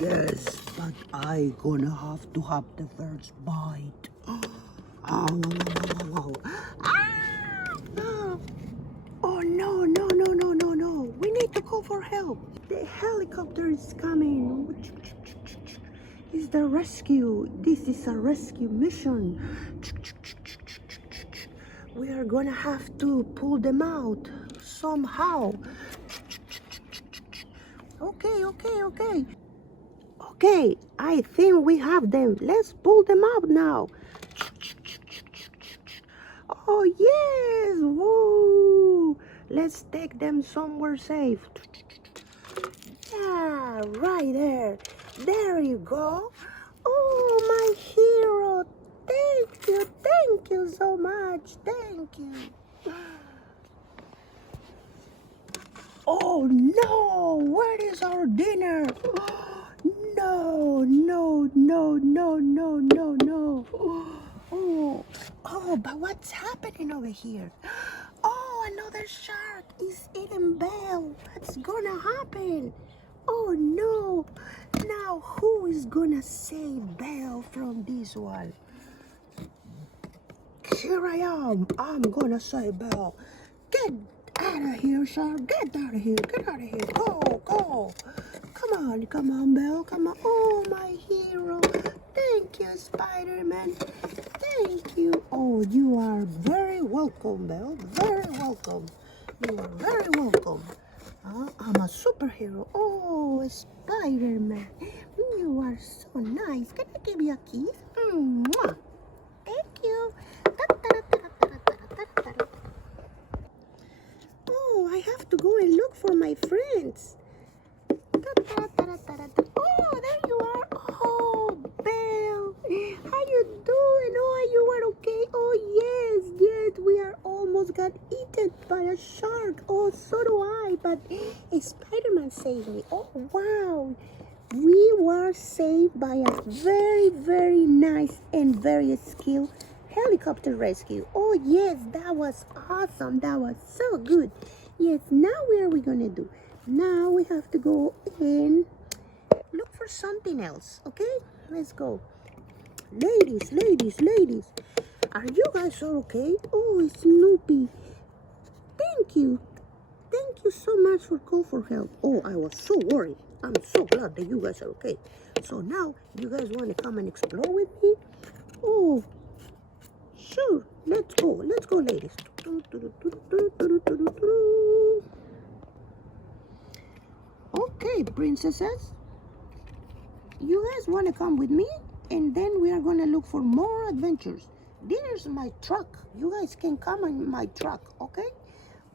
Yes, but I gonna have to have the first bite. Oh, oh no, no, no, no, no, no. We need to call for help. The helicopter is coming. It's the rescue. This is a rescue mission. We are gonna have to pull them out somehow. Okay, okay, okay. Okay, I think we have them. Let's pull them out now. Oh, yes. Woo. Let's take them somewhere safe. Yeah, right there. There you go. Oh, my hero. Thank you so much. Thank you. Oh, no. Where is our dinner? No, no, no, no, no, no, no. Oh, but what's happening over here? Oh, another shark is eating Belle. What's gonna happen? Oh, no. Now, who is gonna save Belle from this one? Here I am. I'm gonna save Belle. Get out of here, shark. Get out of here. Get out of here. Go, go. Come on, Belle. Come on. Oh, my hero. Thank you, Spider-Man. Thank you. Oh, you are very welcome, Belle. Very welcome. You are very welcome. I'm a superhero. Oh, Spider-Man. You are so nice. Can I give you a kiss? Mwah. Thank you. Oh, I have to go and look for my friends. Oh, there you are. Oh, Belle. How you doing? Oh, you are okay? Oh, yes. We are almost got eaten by a shark. Oh, so do I. But Spider-Man saved me. Oh, wow. We were saved by a very, very nice and very skilled helicopter rescue. Oh, yes, that was awesome. That was so good. Yes, now what are we going to do? Now we have to go and look for something else, okay? Let's go. Ladies. Are you guys all okay? Oh, Snoopy. Thank you. Thank you so much for call for help. Oh, I was so worried. I'm so glad that you guys are okay. So now, you guys want to come and explore with me? Oh, sure. Let's go. Let's go, ladies. Okay, princesses. You guys want to come with me? And then we are going to look for more adventures. There's my truck. You guys can come in my truck, okay?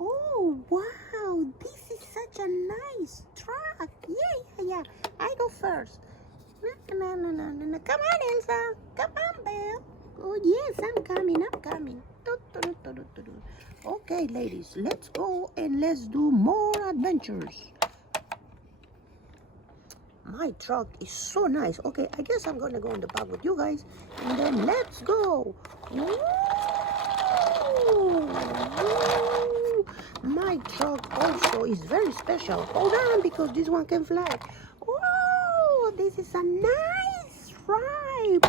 Oh, wow. This is such a nice truck. Yeah. I go first. No. Come on, Elsa. Come on, Belle. Oh, yes, I'm coming. Okay, ladies, let's go and let's do more adventures. My truck is so nice. Okay, I guess I'm going to go in the back with you guys. And then let's go. Woo! My truck also is very special. Hold on, because this one can fly. Whoa, this is a nice ride.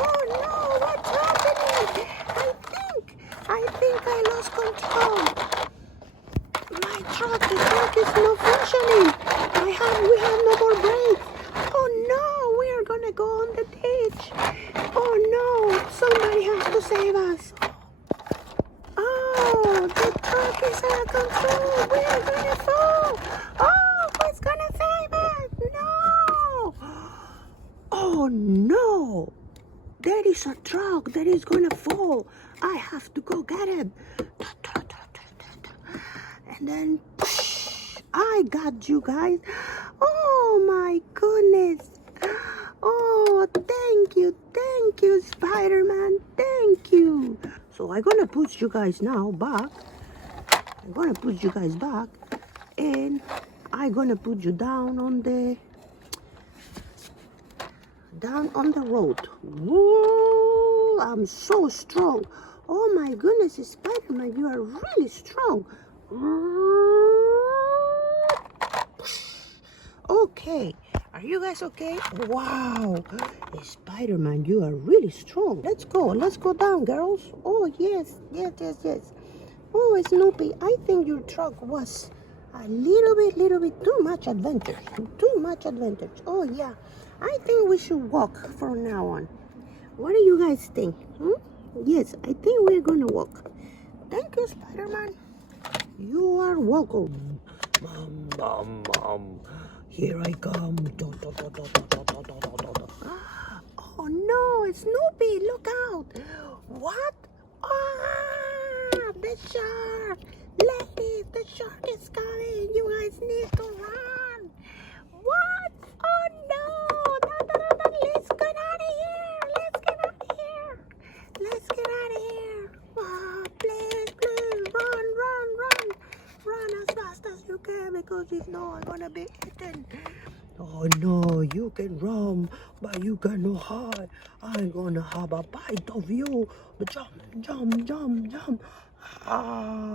Oh no, what's happening? I think I lost control. The truck is not functioning. We have no more brakes. Oh no, we are gonna go on the ditch. Oh no, somebody has to save us. Oh, the truck is out of control. We are gonna fall. Oh, who's gonna save us? No. Oh no, there is a truck that is gonna fall. I have to go get him. And then I got you guys. Oh my goodness. Oh, thank you, Spider-Man. Thank you. So I'm gonna put you guys now back. And I'm gonna put you down on the road. Whoa, I'm so strong. Oh my goodness, Spider-Man, you are really strong. okay? Are you guys okay? Wow, Spider-Man, you are really strong. Let's go down, girls. Oh, yes. Oh, Snoopy, I think your truck was a little bit too much adventure. Oh, yeah, I think we should walk from now on. What do you guys think? Yes, I think we're gonna walk. Thank you, Spider-Man. You are welcome. Mom. Here I come. Oh no, Snoopy, look out. What? Ah, the shark. Ladies, the shark is coming. You guys need to run. What? Oh no. Let's get out of here. Oh, please, run as fast as you can, because if not, I'm gonna be eaten. Oh no, you can run, but you cannot hide. I'm gonna have a bite of you. Jump. Ah.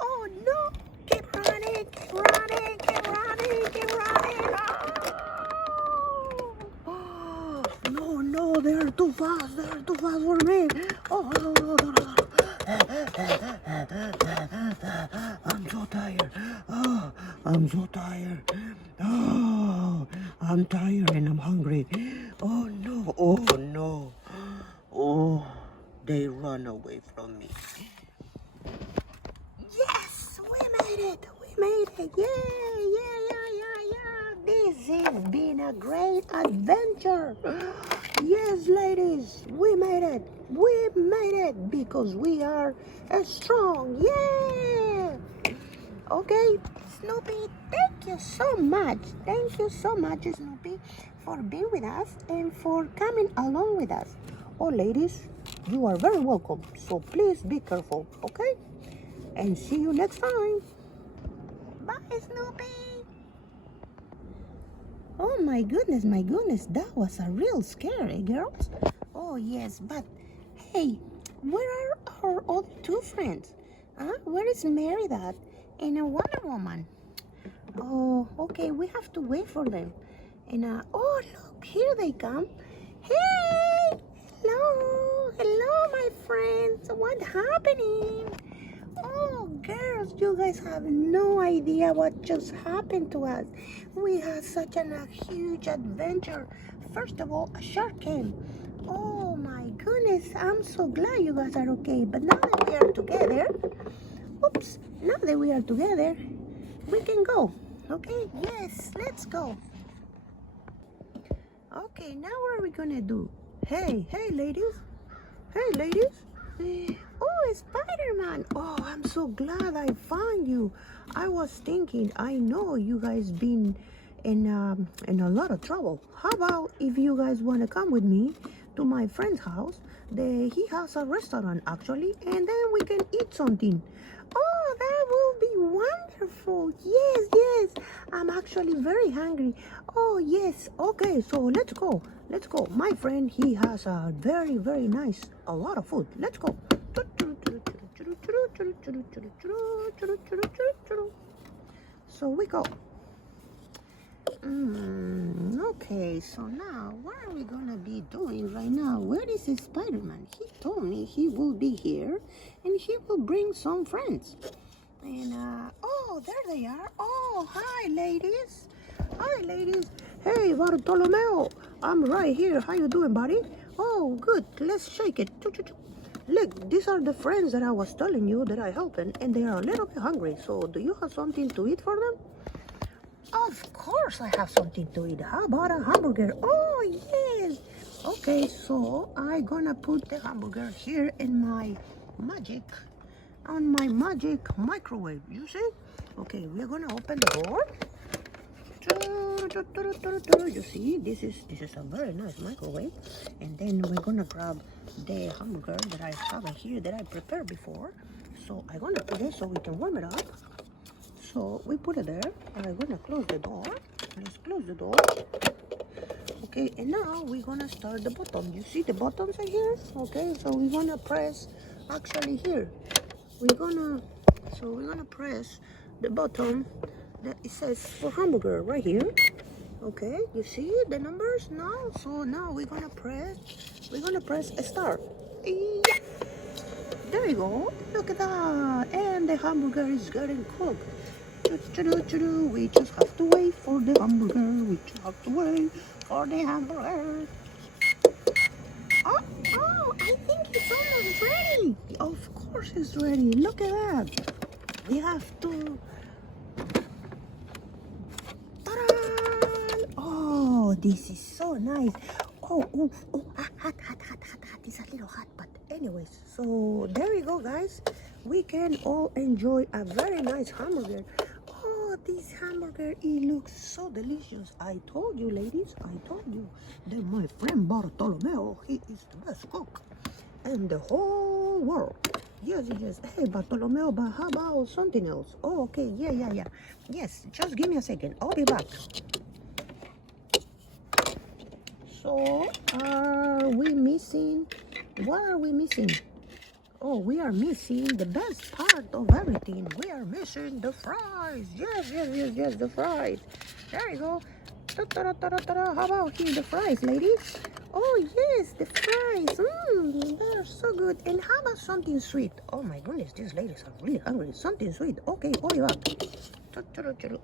Oh no, keep running. Ah. No, they're too fast for me. Oh, no. I'm so tired. Oh, I'm so tired. Oh, I'm tired and I'm hungry. Oh no. Oh, they run away from me. Yes, we made it. Yeah. This has been a great adventure. Yes, ladies, we made it because we are strong. Yeah. Okay, Snoopy, thank you so much, Snoopy, for being with us and for coming along with us. Oh, ladies, you are very welcome, so please be careful, okay? And see you next time. Bye, Snoopy. Oh my goodness, that was a real scary, girls. Oh yes, but hey, where are our other two friends? Where is Mary Dad and a Wonder Woman? Oh, okay, we have to wait for them. And oh look, here they come. Hey, hello, my friends. What's happening? Oh, girls, you guys have no idea what just happened to us. We had such a huge adventure. First of all, a shark came. Oh my goodness, I'm so glad you guys are okay. But now that we are together, we can go. Okay, yes, let's go. Okay, now what are we gonna do? Hey, ladies. Oh, Spider-Man. Oh, I'm so glad I found you. I was thinking, I know you guys been in a lot of trouble. How about if you guys want to come with me to my friend's house? He has a restaurant, actually, and then we can eat something. Oh, that will be wonderful. Yes. I'm actually very hungry. Oh, yes. Okay, so let's go. My friend, he has a very, very nice, a lot of food. Let's go. So we go. Okay, so now what are we gonna be doing right now? Where is Spider-Man? He told me he will be here and he will bring some friends. And oh, there they are. Oh, hi ladies. Hey, Bartolomeo, I'm right here. How you doing, buddy? Oh, good. Let's shake it. Look, these are the friends that I was telling you that I helping, and they are a little bit hungry. So do you have something to eat for them? Of course I have something to eat. How about a hamburger? Oh, yes. Okay, so I'm gonna put the hamburger here in my magic microwave. You see? Okay, we're gonna open the door. You see, this is a very nice microwave. And then we're gonna grab the hamburger that I have here that I prepared before. So I'm gonna put it so we can warm it up. So we put it there, and I'm gonna close the door. Let's close the door. Okay, and now we're gonna start the button. You see the buttons are here? Okay, so we're gonna press actually here. We're gonna press the button it says for hamburger right here. Okay, you see the numbers now? So now we're gonna press start. Yeah, there you go. Look at that. And the hamburger is getting cooked. We just have to wait for the hamburger. We just have to wait for the hamburger. Oh, I think it's almost ready. Of course it's ready. Look at that. We have to... Ta-da! Oh, this is so nice. Oh, hot. It's a little hot, but anyways. So there you go, guys. We can all enjoy a very nice hamburger. Oh, this hamburger, it looks so delicious. I told you, ladies, I told you that my friend Bartolomeo, he is the best cook in the whole world. Yes. Hey, Bartolomeo, but how about something else? Oh, okay, yeah. Yes, just give me a second. I'll be back. So, are we missing? What are we missing? Oh, we are missing the best part of everything. We are missing the fries. Yes, the fries. There you go. How about here, the fries, ladies? Oh, yes, the fries. They're so good. And how about something sweet? Oh, my goodness, these ladies are really hungry. Something sweet. Okay, I'll be back.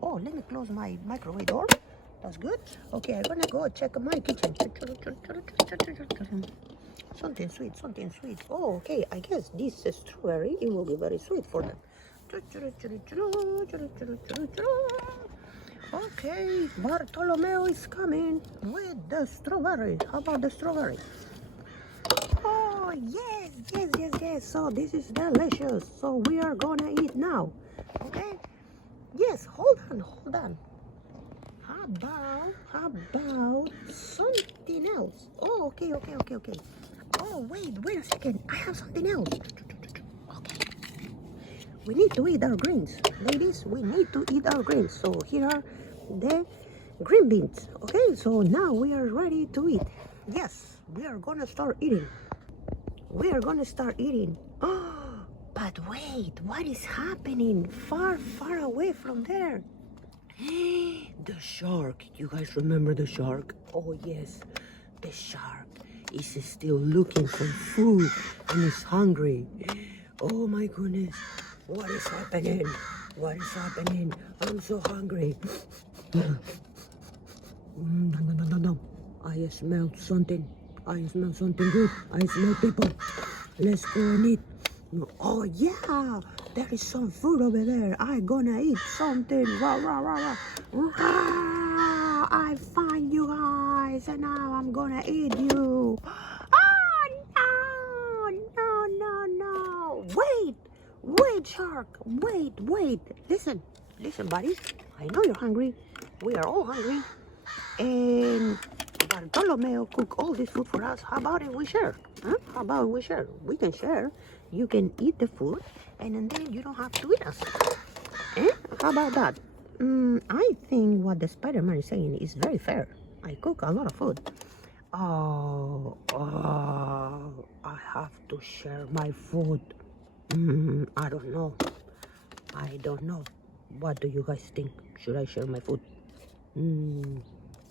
Oh, let me close my microwave door. That's good. Okay, I'm gonna go check my kitchen. Something sweet. Oh, okay, I guess this is strawberry. It will be very sweet for them. Okay, Bartolomeo is coming with the strawberry. How about the strawberry? Oh, yes. So this is delicious. So we are gonna eat now. Okay? Yes, hold on. How about something else? Oh, okay. Oh, wait a second. I have something else. Okay. We need to eat our greens. Ladies, we need to eat our greens. So here are the green beans. Okay, so now we are ready to eat. Yes, we are gonna start eating. Oh, but wait, what is happening far away from there? The shark. You guys remember the shark? Oh, yes, the shark is still looking for food and is hungry. Oh my goodness, what is happening? I'm so hungry. No. I smell something good. I smell people. Let's go and eat. Oh yeah, there is some food over there. I'm gonna eat something. Rah. I find you guys, and now I'm gonna eat you. Oh no! Wait, shark. Wait. Listen, buddies. I know you're hungry. We are all hungry, and Bartolomeo cook all this food for us. How about if we share? Huh? How about we share? We can share. You can eat the food, and then you don't have to eat us. How about that? I think what the Spider-Man is saying is very fair. I cook a lot of food. Oh, I have to share my food. I don't know. What do you guys think? Should I share my food?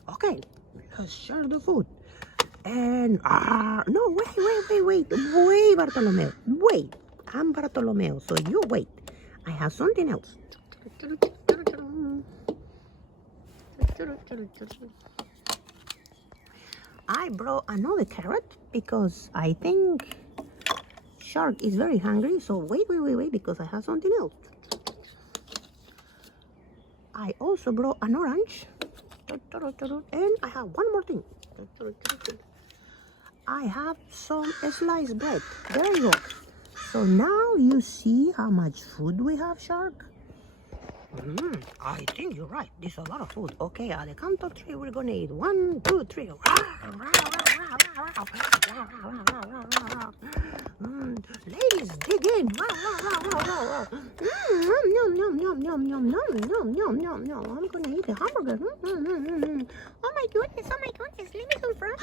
Okay, let's share the food. And no, wait, Bartolomeo. Wait, I'm Bartolomeo, so you wait. I have something else. I brought another carrot because I think shark is very hungry. So wait, because I have something else. I also brought an orange, and I have one more thing. I have some sliced bread. There you go. So now you see how much food we have, shark. I think you're right. This is a lot of food. Okay, at the count of 3, we're gonna eat. 1, 2, 3. Ladies, dig in. I'm gonna eat the hamburger. Oh my goodness. Leave me some fries.